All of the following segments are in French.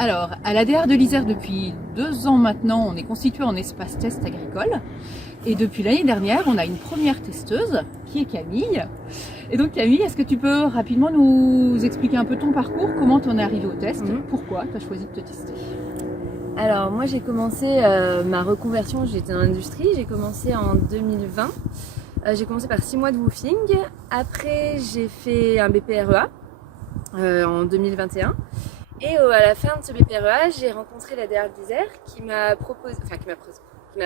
Alors, à l'ADR de l'Isère, depuis 2 ans maintenant, on est constitué en espace test agricole. Et depuis l'année dernière, on a une première testeuse, qui est Camille. Et donc Camille, est-ce que tu peux rapidement nous expliquer un peu ton parcours, comment tu en es arrivée au test, pourquoi tu as choisi de te tester? Alors moi j'ai commencé ma reconversion, j'étais dans l'industrie, j'ai commencé en 2020. J'ai commencé par 6 mois de woofing, après j'ai fait un BPREA en 2021. Et à la fin de ce BPREA, j'ai rencontré la DRH d'Isère qui m'a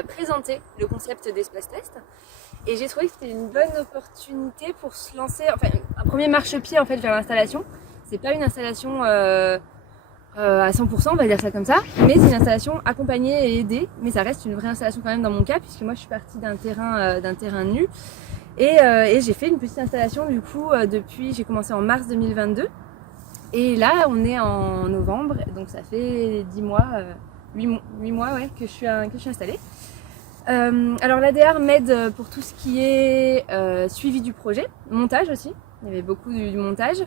présenté le concept d'espace test. Et j'ai trouvé que c'était une bonne opportunité pour se lancer, enfin un premier marchepied en fait vers l'installation. C'est pas une installation à 100%, on va dire ça comme ça, mais c'est une installation accompagnée et aidée, mais ça reste une vraie installation quand même dans mon cas, puisque moi je suis partie d'un terrain nu. Et j'ai fait une petite installation du coup depuis, j'ai commencé en mars 2022. Et là, on est en novembre, donc ça fait 10 mois, 8 mois ouais, que je suis installée. Alors l'ADR m'aide pour tout ce qui est suivi du projet, montage aussi. Il y avait beaucoup du montage.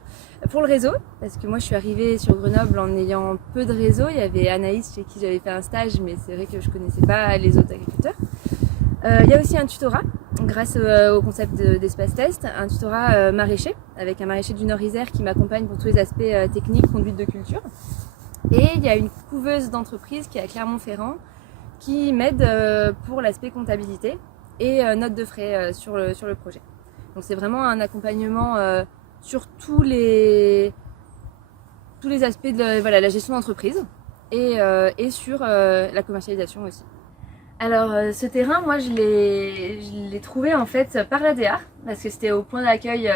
Pour le réseau, parce que moi je suis arrivée sur Grenoble en ayant peu de réseau. Il y avait Anaïs chez qui j'avais fait un stage, mais c'est vrai que je connaissais pas les autres agriculteurs. Il y a aussi un tutorat, grâce au concept d'espace test, un tutorat maraîcher, avec un maraîcher du Nord-Isère qui m'accompagne pour tous les aspects techniques, conduite de culture. Et il y a une couveuse d'entreprise qui est à Clermont-Ferrand, qui m'aide pour l'aspect comptabilité et notes de frais sur le projet. Donc c'est vraiment un accompagnement sur tous les aspects de la gestion d'entreprise et sur la commercialisation aussi. Alors ce terrain, moi je l'ai trouvé en fait par l'ADR, parce que c'était au point d'accueil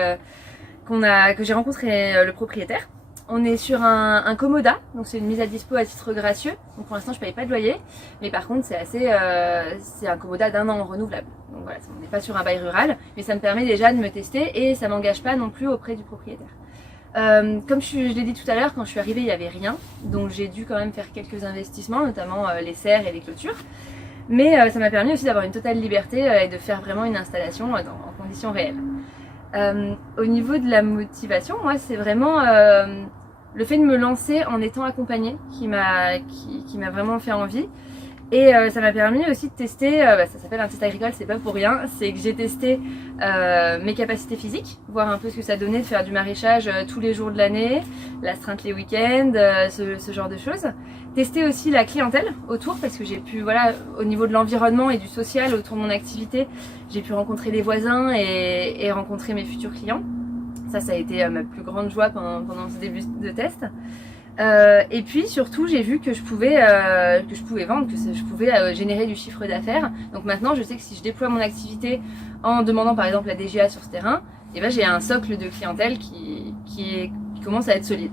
que j'ai rencontré le propriétaire. On est sur un commodat, donc c'est une mise à dispo à titre gracieux. Donc pour l'instant je paye pas de loyer, mais par contre c'est un commodat d'1 an renouvelable. Donc voilà, on n'est pas sur un bail rural, mais ça me permet déjà de me tester et ça m'engage pas non plus auprès du propriétaire. Comme je l'ai dit tout à l'heure, quand je suis arrivée il n'y avait rien, donc j'ai dû quand même faire quelques investissements, notamment les serres et les clôtures. Mais ça m'a permis aussi d'avoir une totale liberté et de faire vraiment une installation en conditions réelles. Au niveau de la motivation, moi c'est vraiment le fait de me lancer en étant accompagnée qui m'a vraiment fait envie. Et ça m'a permis aussi de tester, ça s'appelle un test agricole, c'est pas pour rien, c'est que j'ai testé mes capacités physiques, voir un peu ce que ça donnait de faire du maraîchage tous les jours de l'année, l'astreinte les week-ends, ce genre de choses. Tester aussi la clientèle autour, parce que j'ai pu, voilà, au niveau de l'environnement et du social autour de mon activité, j'ai pu rencontrer les voisins et rencontrer mes futurs clients. Ça a été ma plus grande joie pendant ce début de test. Et puis surtout j'ai vu que je pouvais vendre, que je pouvais générer du chiffre d'affaires. Donc maintenant je sais que si je déploie mon activité en demandant par exemple la DGA sur ce terrain, et ben j'ai un socle de clientèle qui commence à être solide.